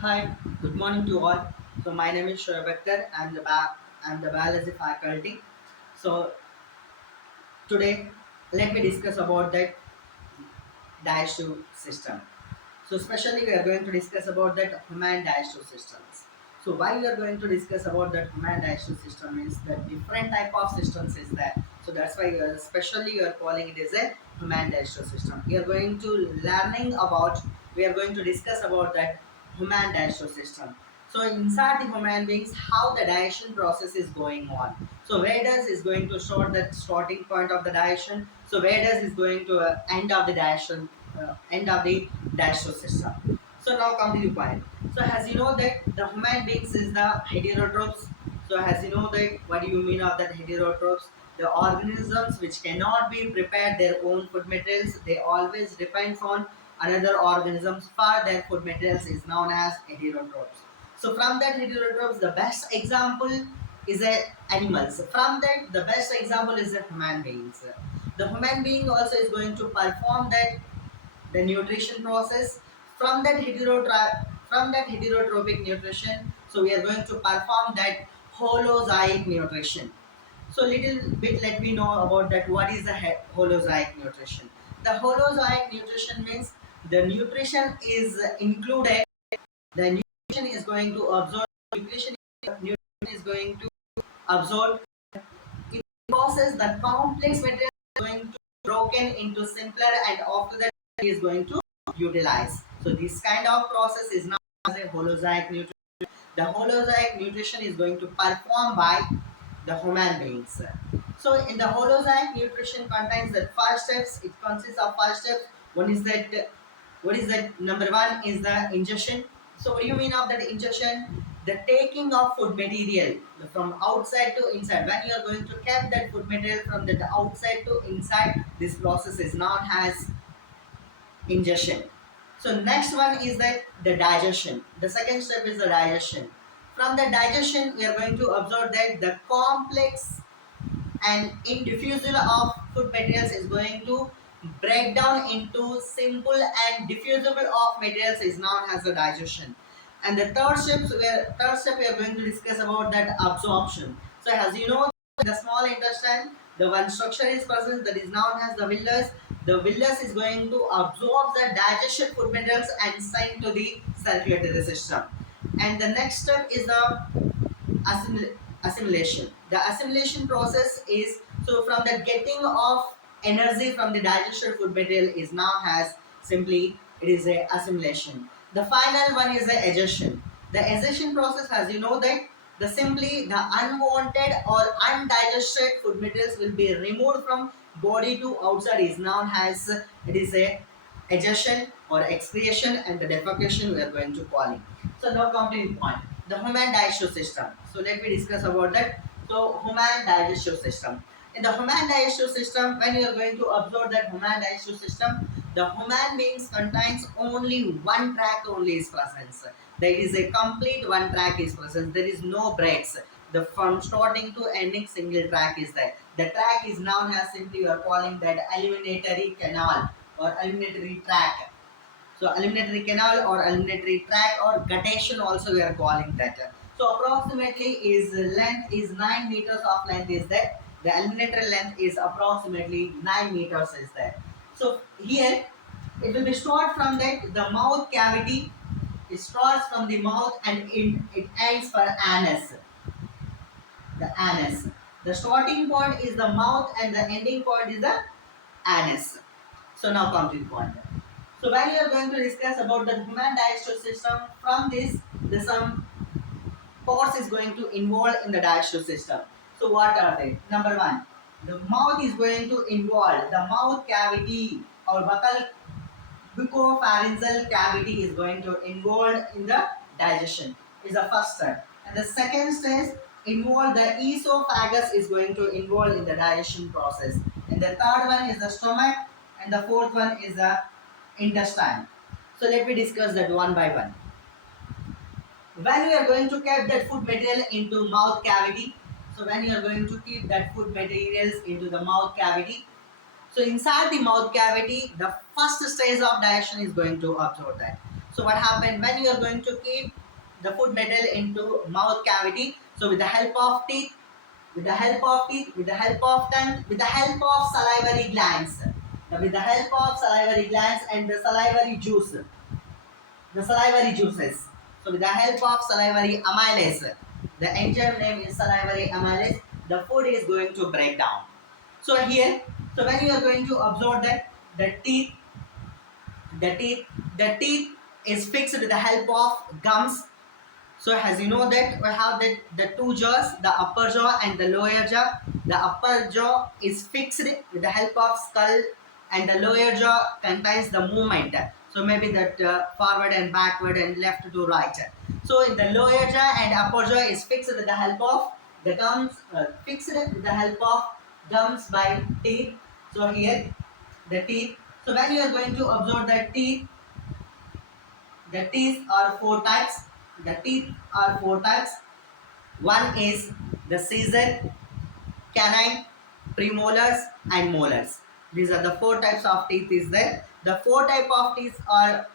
Hi, good morning to all. So my name is Shoaib Akhtar. I'm the biology faculty. So today, let me discuss about that digestive system. So especially we are going to discuss about that human digestive systems. So why we are going to discuss about that human digestive system is that different type of systems is there. So that's why especially we are calling it as a human digestive system. We are going to discuss about that human digestive system. So inside the human beings, how the digestion process is going on. So where does is going to start that starting point of the digestion. So where does is going to end of the digestion, end of the digestive system. So now come to the point. So as you know that the human beings is the heterotrophs. So as you know that what do you mean of that heterotrophs? The organisms which cannot be prepared their own food materials, they always depend on another organisms for their food materials is known as heterotrophs. So from that heterotrophs, the best example is a animals. From that, the best example is the human beings. The human being also is going to perform that the nutrition process from that heterotrophic nutrition. So we are going to perform that holozoic nutrition. So little bit let me know about that. What is the holozoic nutrition? The holozoic nutrition means the nutrition is included. The nutrition is going to absorb. Nutrition is going to absorb. In the process, the complex material is going to be broken into simpler, and after that it is going to utilize. So this kind of process is known as a holozoic nutrition. The holozoic nutrition is going to perform by the human beings. So in the holozoic nutrition contains the five steps. It consists of five steps. One is that what is that? Number one is the ingestion. So what do you mean of that ingestion? The taking of food material from outside to inside. When you are going to keep that food material from the outside to inside, this process is known as ingestion. So next one is that the digestion. The second step is the digestion. From the digestion, we are going to observe that the complex and indiffusible of food materials is going to break down into simple and diffusible of materials is known as the digestion. And the third step we are going to discuss about that absorption. So as you know, the small intestine, the one structure is present that is known as the villus. The villus is going to absorb the digested food materials and send to the circulatory system. And the next step is the assimilation. The assimilation process is so from the getting of energy from the digested food material is now has simply it is a assimilation. The final one is the digestion. The digestion process, as you know that the simply the unwanted or undigested food materials will be removed from body to outside is known as it is a digestion or excretion, and the defecation we are going to call it. So now come to the point. The human digestive system. So let me discuss about that. So human digestive system. In the human digestive system, when you are going to observe that human digestive system, the human beings contains only one tract only is present. There is a complete one track is present. There is no breaks. The from starting to ending single track is there. The track is known as simply we are calling that alimentary canal or alimentary tract. So alimentary canal or alimentary tract or guttation also we are calling that. So approximately is length is 9 meters of length is there. The alimentary length is approximately 9 meters is there. So here it will be stored from that the mouth cavity. It starts from the mouth and it ends for anus. The anus. The starting point is the mouth and the ending point is the anus. So now come to the point. So when you are going to discuss about the human digestive system, from this, the some parts is going to involve in the digestive system. So what are they? Number one, the mouth is going to involve the mouth cavity or buccopharyngeal cavity is going to involve in the digestion. Is the first step, and the second step involve the esophagus is going to involve in the digestion process, and the third one is the stomach, and the fourth one is the intestine. So let me discuss that one by one. When we are going to keep that food material into mouth cavity, so when you are going to keep that food materials into the mouth cavity, so inside the mouth cavity, the first stage of digestion is going to absorb that. So what happened when you are going to keep the food material into mouth cavity? So with the help of teeth, with the help of tongue, with the help of salivary glands, with the help of salivary glands and the salivary juice, the salivary juices. So with the help of salivary amylase, the enzyme name is salivary amylase, the food is going to break down. So here, so when you are going to absorb that, the teeth, the teeth, the teeth is fixed with the help of gums. So as you know that we have the two jaws, the upper jaw and the lower jaw. The upper jaw is fixed with the help of skull and the lower jaw contains the movement. So maybe that forward and backward and left to right. So in the lower jaw and upper jaw is fixed with the help of the gums, fixed with the help of gums by teeth. So here the teeth. So when you are going to observe the teeth are four types. The teeth are four types. One is the scissor, canine, premolars, and molars. These are the four types of teeth is there. The four type of teeth are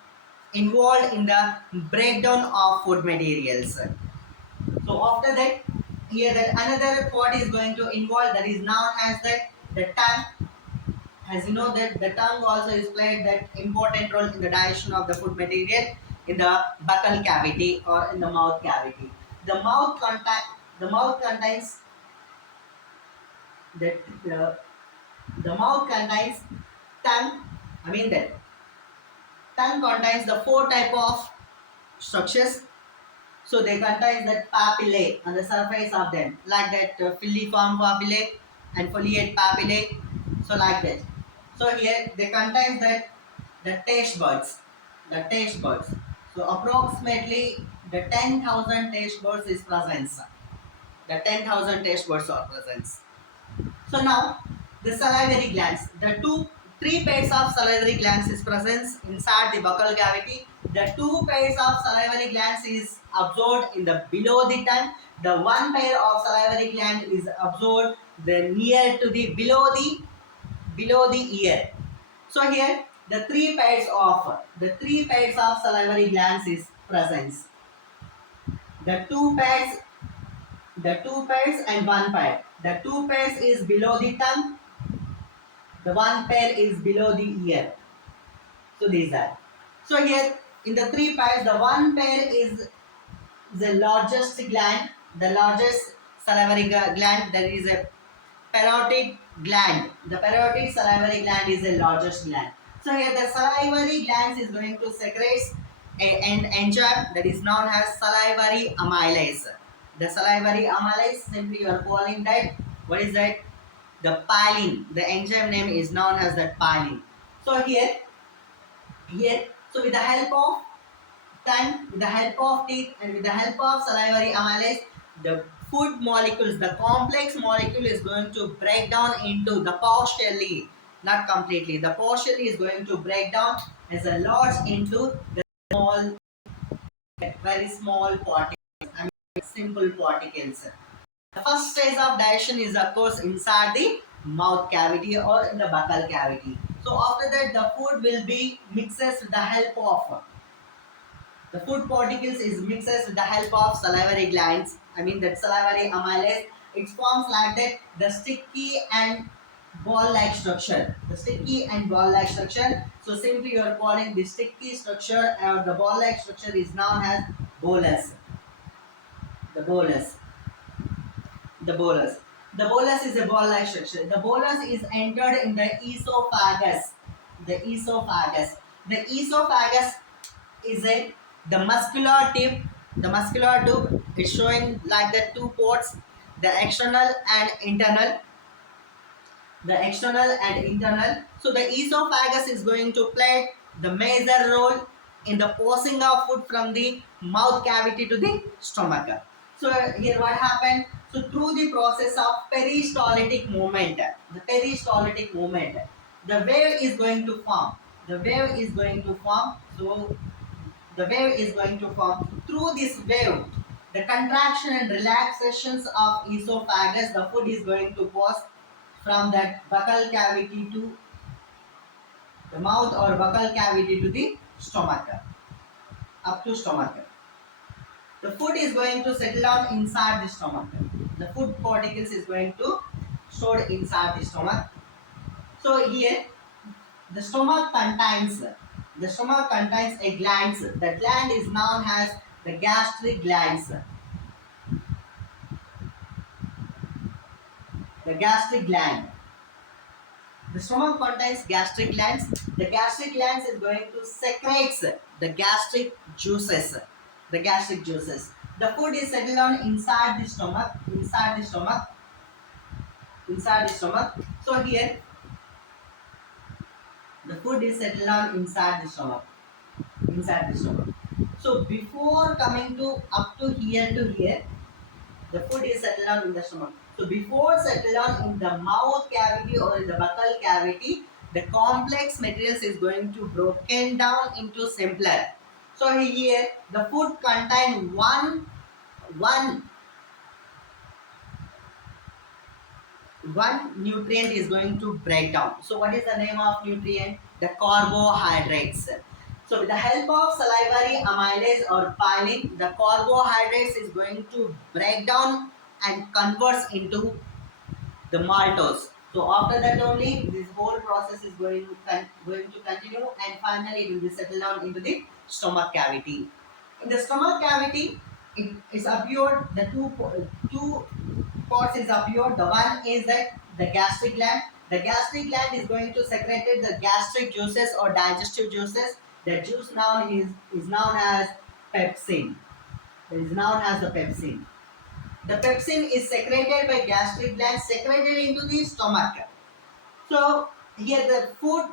involved in the breakdown of food materials. So after that, here that another part is going to involve that is known as the tongue. As you know that the tongue also is played that important role in the digestion of the food material in the buccal cavity or in the mouth cavity. The mouth contact the mouth contains the, the, the mouth contains tongue. I mean that tongue contains the four type of structures. So they contain that papillae on the surface of them, like that filiform papillae and foliate papillae. So like that. So here they contain that the taste buds, the taste buds. So approximately the 10,000 taste buds is present. The 10,000 taste buds are present. So now the salivary glands, three pairs of salivary glands is present inside the buccal cavity. The two pairs of salivary glands is absorbed in the below the tongue. The one pair of salivary gland is absorbed the near to the below the ear. So here the three pairs of salivary glands is present. The two pairs and one pair. The two pairs is below the tongue. The one pair is below the ear. So these are. So here in the three pairs, the one pair is the largest gland, the largest salivary gland. There is a parotid gland. The parotid salivary gland is the largest gland. So here the salivary glands is going to secrete an enzyme that is known as salivary amylase. The salivary amylase, simply you are calling that. What is that? The pilin. The enzyme name is known as that pilin. So here, so with the help of tongue, with the help of teeth, and with the help of salivary amylase, the food molecules, the complex molecule is going to break down into the partially, not completely. The partially is going to break down as a large into the small, very small particles. I mean, simple particles. The first stage of digestion is of course inside the mouth cavity or in the buccal cavity. So after that the food will be mixes with the help of the food particles is mixes with the help of salivary glands. I mean that salivary amylase. It forms like that the sticky and ball-like structure. The sticky and ball-like structure. So simply you are calling the sticky structure or the ball-like structure is known as bolus. The bolus. The bolus. The bolus is a ball-like structure. The bolus is entered in the esophagus. The esophagus. The esophagus is the muscular tip. The muscular tube is showing like the two ports, the external and internal. The external and internal. So the esophagus is going to play the major role in the passing of food from the mouth cavity to the stomach. So here what happened? So through the process of peristaltic movement, the wave is going to form. The wave is going to form. So the wave is going to form. Through this wave, the contraction and relaxations of esophagus, the food is going to pass from that buccal cavity to the mouth or buccal cavity to the stomach. up to stomach. The food is going to settle down inside the stomach. The food particles is going to stored inside the stomach. So here the stomach contains a gland. The gland is known as the gastric glands. The gastric gland. The stomach contains gastric glands. The gastric glands is going to secrete the gastric juices. The gastric juices. The food is settled down inside the stomach. Inside the stomach. Inside the stomach. So here the food is settled down inside the stomach. Inside the stomach. So before coming to up to here, the food is settled down in the stomach. So before settle down in the mouth cavity or in the buccal cavity, the complex materials is going to broken down into simpler. So here the food contain one one nutrient is going to break down. So what is the name of nutrient? The carbohydrates. So with the help of salivary amylase or pylene, the carbohydrates is going to break down and converts into the maltose. So after that only this whole process is going to continue, and finally it will be settled down into the stomach cavity. In the stomach cavity, it is appeared the two parts is appeared. The one is that the gastric gland. The gastric gland is going to secrete the gastric juices or digestive juices. The juice now is known as pepsin. It is known as the pepsin. The pepsin is secreted by gastric gland, secreted into the stomach. So here the food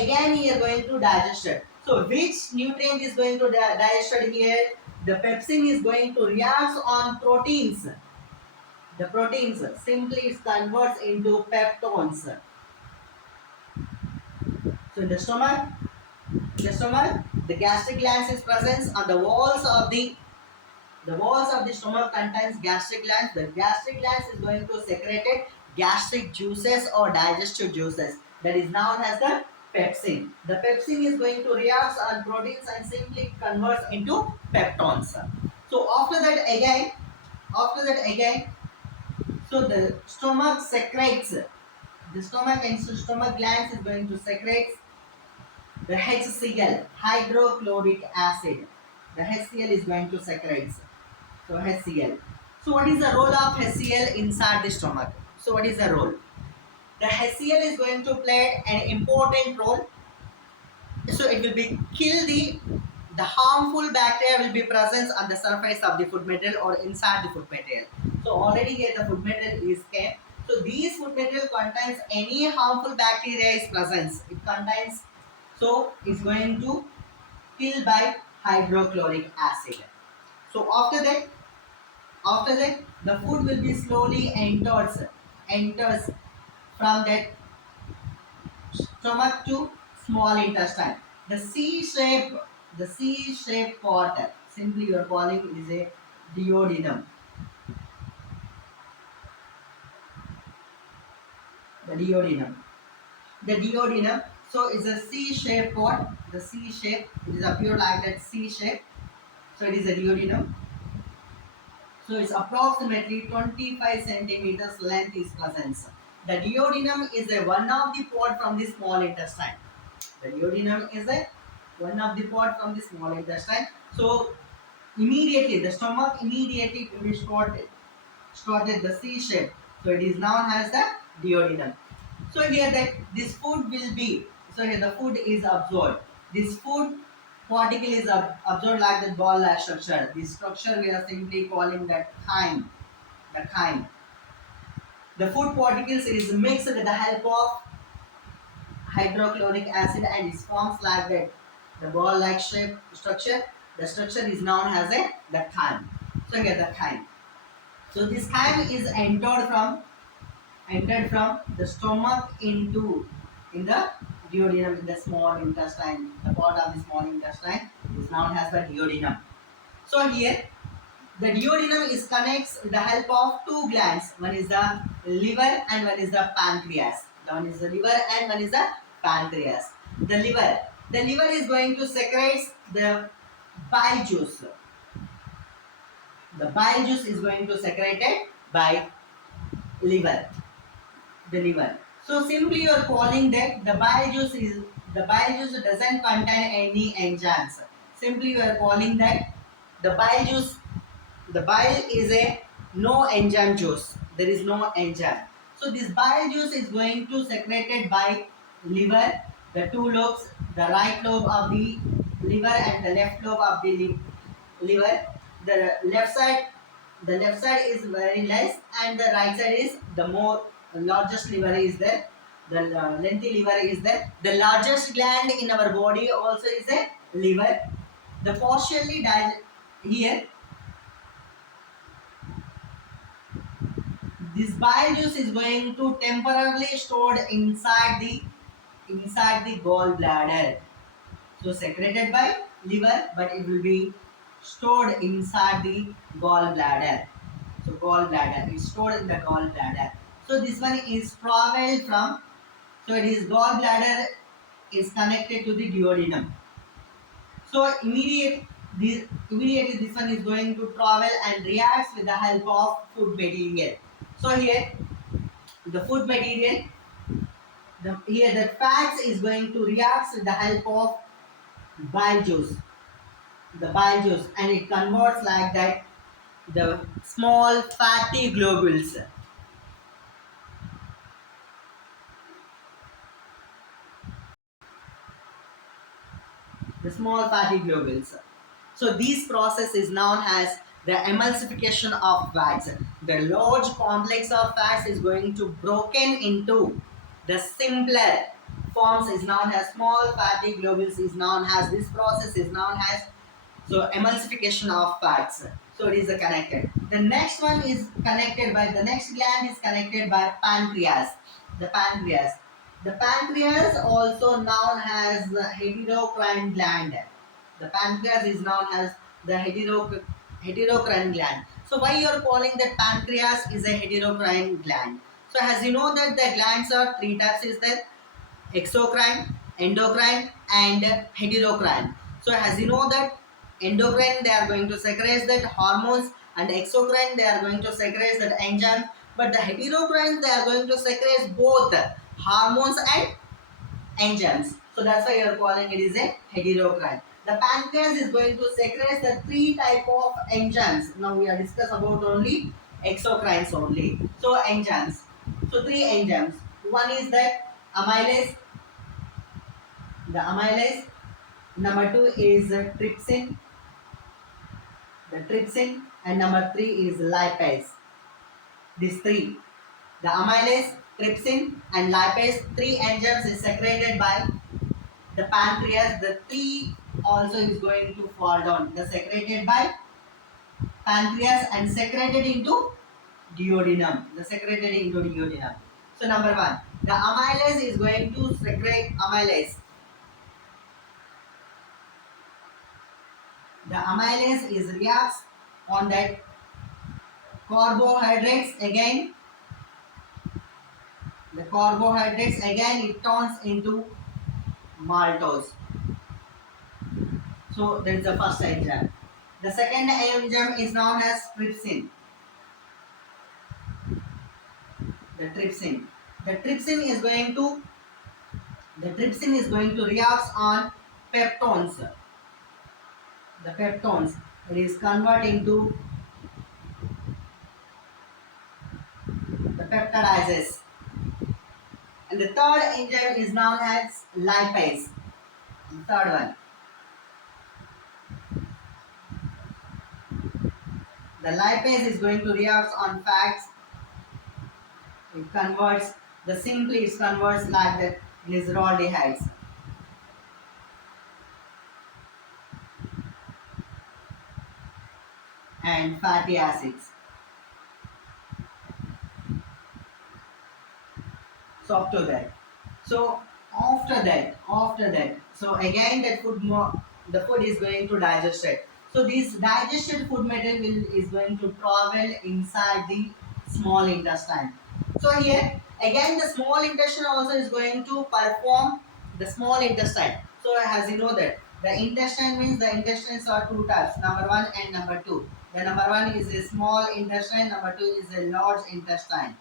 again here going to digest it. So which nutrient is going to digest it here? The pepsin is going to react on proteins. The proteins simply is converts into peptones. So in the stomach, the gastric glands is present on the walls of the stomach contains gastric glands. The gastric glands is going to secrete gastric juices or digestive juices. That is known as the pepsin. The pepsin is going to react on proteins and simply converts into peptones. So after that again, so the stomach secretes. The stomach and stomach glands is going to secrete the HCl, hydrochloric acid. The HCl is going to secrete. So HCl. So what is the role of HCl inside the stomach? So what is the role? The HCl is going to play an important role. So it will be kill the harmful bacteria will be present on the surface of the food material or inside the food material. So already here the food material is kept. So these food material contains any harmful bacteria is present. It contains, so it's going to kill by hydrochloric acid. So after that the food will be slowly enters from that stomach to small intestine. The C-shaped part, simply you are calling is a duodenum. The duodenum. So it's a C-shaped part. The C-shape, it is appear like that C-shape. So it is a duodenum. So it's approximately 25 centimeters length is present. The duodenum is a one of the part from the small intestine. The duodenum is a one of the part from the small intestine. So immediately the stomach immediately will be started the C shape. So it is known as the duodenum. So here that this food will be, so here the food is absorbed. This food particle is absorbed like the ball-like structure. This structure we are simply calling that chyme. The chyme. The food particles is mixed with the help of hydrochloric acid and it forms like that. The ball-like shape structure. The structure is known as the chyme. So here the chyme. So this chyme is entered from the stomach in the duodenum, in the small intestine. The part of the small intestine is known as the duodenum. So here the duodenum is connects with the help of two glands. One is the liver and one is the pancreas. One is the liver and one is the pancreas. The liver. The liver is going to secrete the bile juice. The bile juice is going to secreted by liver. The liver. So simply you are calling that the bile juice doesn't contain any enzymes. Simply you are calling that the bile juice, the bile is a no enzyme juice. There is no enzyme. So this bile juice is going to secreted by liver, the two lobes, the right lobe of the liver and the left lobe of the liver. The left side is very less and the right side is the more largest liver is there. The lengthy liver is there. The largest gland in our body also is a liver. The partially here this bile juice is going to temporarily stored inside the gallbladder. So secreted by liver, but it will be stored inside the gallbladder. So gallbladder is stored in the gallbladder. So this one is travel from. So it is gallbladder is connected to the duodenum. So immediately this one is going to travel and reacts with the help of food material. So here the food material, here the fats is going to react with the help of bile juice, the bile juice, and it converts like that the small fatty globules. The small fatty globules. So this process is known as the emulsification of fats. The large complex of fats is going to broken into the simpler forms is known as small fatty globules is known as this process is known as so emulsification of fats. So it is a connected. The next one is connected by the next gland is connected by pancreas. The pancreas. The pancreas also known as the heterocrine gland. The pancreas is known as the heterocrine gland. So why you are calling that pancreas is a heterocrine gland? So as you know that the glands are three types is that exocrine, endocrine and heterocrine. So as you know that endocrine they are going to secrete that hormones and exocrine they are going to secrete that enzymes, but the heterocrine they are going to secrete both hormones and enzymes. So that's why you are calling it is a heterocrine. The pancreas is going to secrete the three type of enzymes. Now we are discuss about only exocrines only. So enzymes. So three enzymes. One is that amylase. The amylase. Number two is trypsin. The trypsin. And number three is lipase. These three. The amylase, trypsin and lipase, three enzymes is secreted by the pancreas. The three also is going to fall down. The secreted by pancreas and secreted into duodenum. The secreted into duodenum. So number one, the amylase is going to secrete amylase. The amylase is reacts on that carbohydrates again. The carbohydrates again it turns into maltose. So that is the first enzyme. The second enzyme is known as trypsin. The trypsin. The trypsin is going to react on peptones. The peptones it is converted into the peptidases. And the third enzyme is known as lipase. The third one. The lipase is going to react on fats. It converts it converts like the glyceraldehydes. And fatty acids. So up to that. So after that, so again that the food is going to digest it. So this digested food material is going to travel inside the small intestine. So here again the small intestine also is going to perform the small intestine. So as you know that the intestine means the intestines are two types, number one and number two. The number one is a small intestine, number two is a large intestine.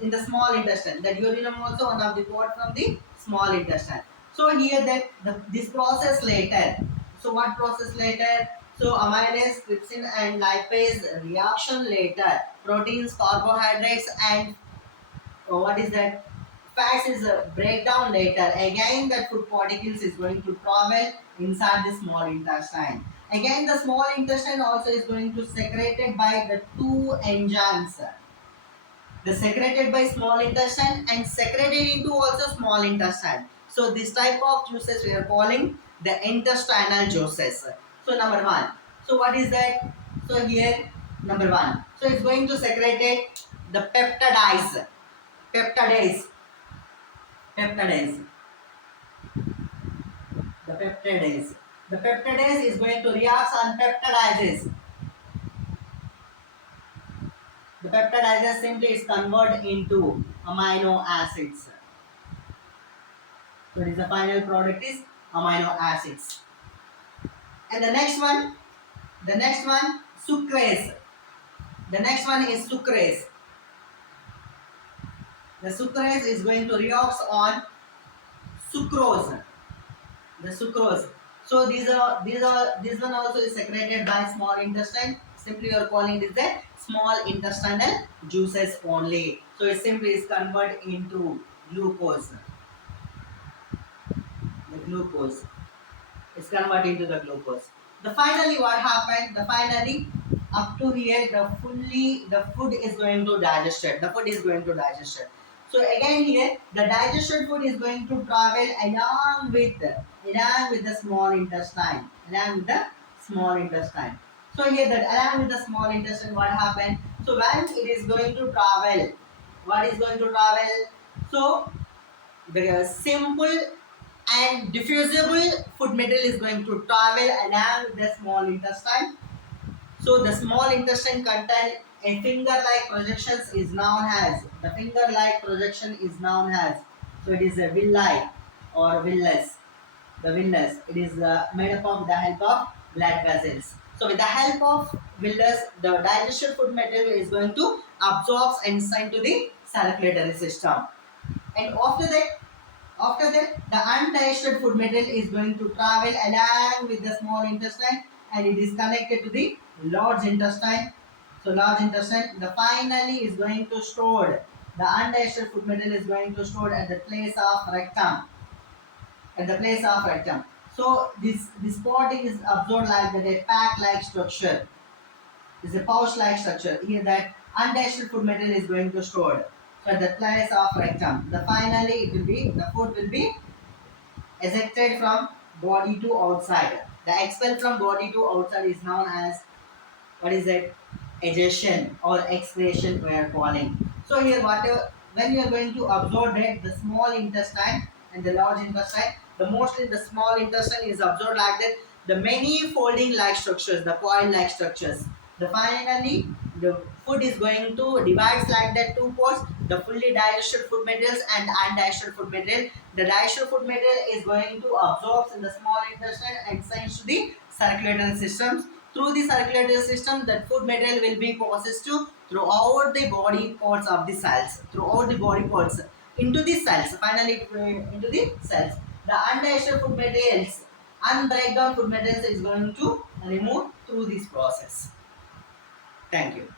In the small intestine, the duodenum also one of the part from the small intestine. So here that this process later. So what process later? So amylase, trypsin and lipase reaction later. Proteins, carbohydrates and what is that? Fats is a breakdown later. Again, that food particles is going to travel inside the small intestine. Again, the small intestine also is going to secreted by the two enzymes. The secreted by small intestine and secreted into also small intestine. So this type of juices we are calling the intestinal juices. So number one. So what is that? So here number one. So it's going to secreted the peptidize. Peptidase. Peptidase. The peptidase. The peptidase is going to react on peptidases. The peptidases simply is converted into amino acids. So the final product is amino acids. And the next one, sucrase. The next one is sucrase. The sucrase is going to react on sucrose. The sucrose. So this one also is secreted by small intestine. Simply you are calling this a small intestinal juices only. So it simply is converted into glucose. The glucose. It's converted into the glucose. The finally what happened? The finally up to here the food is going to digest it. The food is going to digest it. So again here the digested food is going to travel along with the small intestine. Along with the small intestine. So here that along with the small intestine what happened? So when it is going to travel, what is going to travel? So the simple and diffusible food material is going to travel along with the small intestine. So the small intestine contain a finger-like projections is known as the finger-like projection is known as. So it is a villi or villus. The villus. It is made up of the help of blood vessels. So with the help of villus, the digested food material is going to absorb and send to the circulatory system. And after that, the undigested food material is going to travel along with the small intestine and it is connected to the large intestine. So large intestine, the finally is going to stored. The undigested food material is going to stored at the place of rectum. At the place of rectum. So this part is absorbed like that a pack-like structure. Is a pouch-like structure. Here that undigested food material is going to stored. So at the place of rectum. The finally it will be the food will be ejected from body to outside. The expel from body to outside is known as what is it? Egestion or excretion we are calling. So here whatever when you are going to absorb it, the small intestine and the large intestine, the mostly the small intestine is absorbed like that. The many folding like structures, the coil like structures. The finally the food is going to divides like that two parts, the fully digested food materials and undigested food material. The digested food material is going to absorb in the small intestine and sends to the circulatory systems. Through the circulatory system, that food material will be processed to throughout the body parts of the cells, throughout the body parts into the cells. Finally, into the cells. The undigested food materials, unbreakdown food materials is going to remove through this process. Thank you.